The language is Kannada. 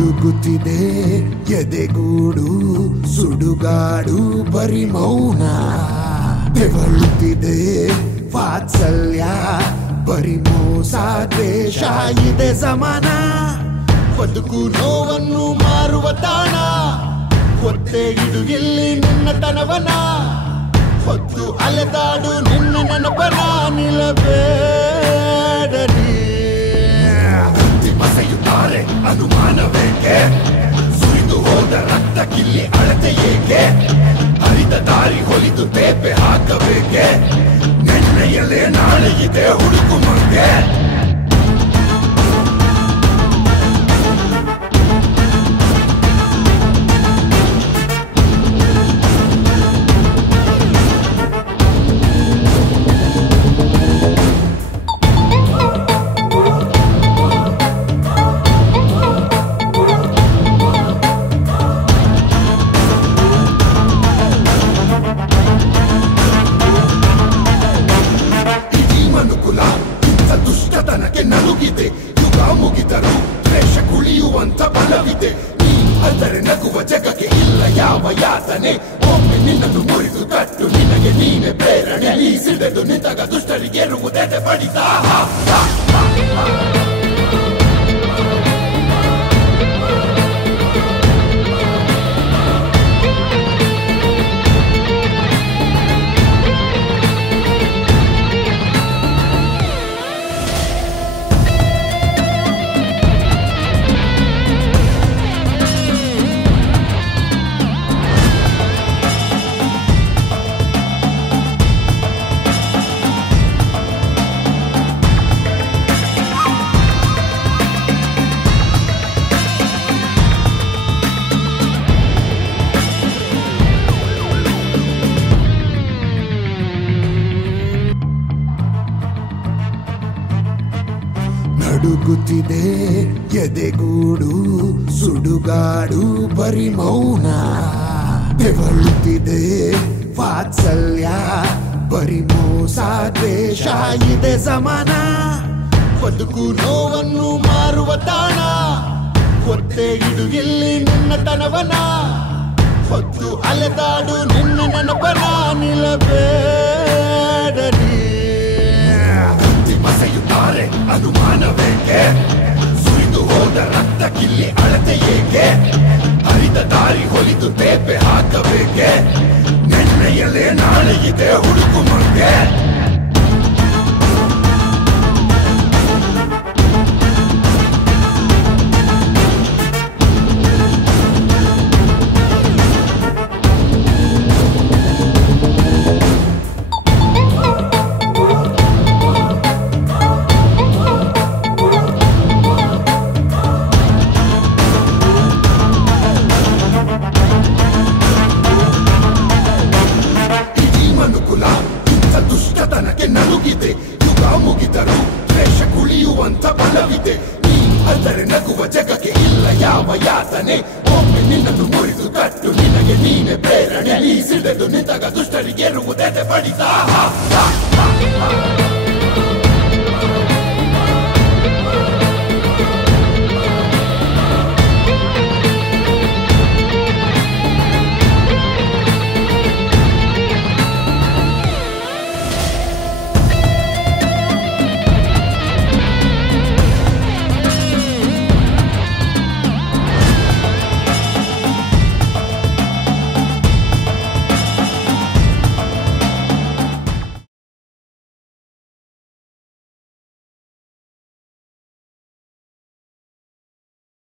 ನಡುಗುತ್ತಿದೆ ಎದೆಗೂಡು ಸುಡುಗಾಡು ಬರಿ ಮೌನ ತೆವಳುತ್ತಿದೆ ವಾತ್ಸಲ್ಯ ಬರಿ ಮೋಸ ದ್ವೇಷ ಇದೆ ಸಮಾನ ಬದುಕು ನೋವನ್ನು ಮಾರುವ ತಾಣ ಹೊತ್ತೆ ಇಡು ಇಲ್ಲಿ ನಿನ್ನತನವನ ಹೊತ್ತು ಅಲೆದಾಡು ನಿನ್ನ ನೆನಪನ ನಿಲ್ಲಬೇಡರಿ ಮಸೆಯುತ್ತಾರೆ ಅನುಮಾನವೇಕೆ ಸುರಿದು ಹೋದ ರಕ್ತ ಕಿಲ್ಲಿ ಅಳತೆ ಏಕೆ ಹರಿದ ದಾರಿ ಹೊಲಿದು ತೇಪೆ ಹಾಕಬೇಕೆ ನೆನ್ನೆಯಲ್ಲೇ ನಾಳೆ ಇದೆ ಹುಡುಕು ಮಂಗೆ ದುಷ್ಟತನಕ್ಕೆ ನಲುಗಿದೆ ಯುಗ ಮುಗಿದರು ದ್ವೇಷ ಕುಳಿಯುವಂತ ಬಲವಿದೆ ನೀ ಅಂದರೆ ನಗುವ ಜಗಕ್ಕೆ ಇಲ್ಲ ಯಾವ ಯಾತನೆ ಒಮ್ಮೆ ನಿನ್ನನ್ನು ಮುರಿದು ಕಟ್ಟು ನಿನಗೆ ನೀನೆ ಪ್ರೇರಣೆ ನೀ ಸಿಡಿದು ನಿಂತಾಗ ದುಷ್ಟರಿಗೆ ಇರುವುದೇ ಬಡಿದ ನಡುಗುತ್ತಿದೆ ಎದೆಗೂಡು ಸುಡುಗಾಡು ಬರಿ ಮೌನ ತೆವಳುತ್ತಿದೆ ವಾತ್ಸಲ್ಯ ಬರಿ ಮೋಸ ದ್ವೇಷ ಇದೆ ಸಮಾನ ಬದುಕು ನೋವನ್ನು ಮಾರುವ ತಾಣ ಹೊತ್ತೆ ಇಡು ಇಲ್ಲಿ ನಿನ್ನತನವನ ಹೊತ್ತು ಅಲೆದಾಡು ನಿನ್ನ ನೆನಪನ ನಿಲ್ಲಬೇಡರಿ ಮಸೆಯುತ್ತಾರೆ ಅನುಮಾನವೇಕೆ ಸುರಿದು ಹೋದ ರಕ್ತ ಕಿಲ್ಲಿ ಅಳತೆ ಏಕೆ ಹರಿದ ದಾರಿ ಹೊಲಿದು ತೇಪೆ ಹಾಕಬೇಕೆ ನೆನ್ನೆಯಲ್ಲೇ ನಾಳೆ ಇದೆ ಹುಡುಕು ಮಂಗೆ ದುಷ್ಟತನಕ್ಕೆ ನಲುಗಿದೆ ಯುಗ ಮುಗಿದರು ದ್ವೇಷ ಕುಳಿಯುವಂತ ಬಲವಿದೆ ನೀ ಅಂದರೆ ನಗುವ ಜಗಕ್ಕೆ ಇಲ್ಲ ಯಾವ ಯಾತನೆ ಒಮ್ಮೆ ನಿನ್ನನ್ನು ಮುರಿದು ಕಟ್ಟು ನಿನಗೆ ನೀನೆ ಪ್ರೇರಣೆ ನೀ ಸಿಡಿದು ನಿಂತಾಗ ದುಷ್ಟರಿಗೆ ಇರುವುದೇ ಬಡಿದ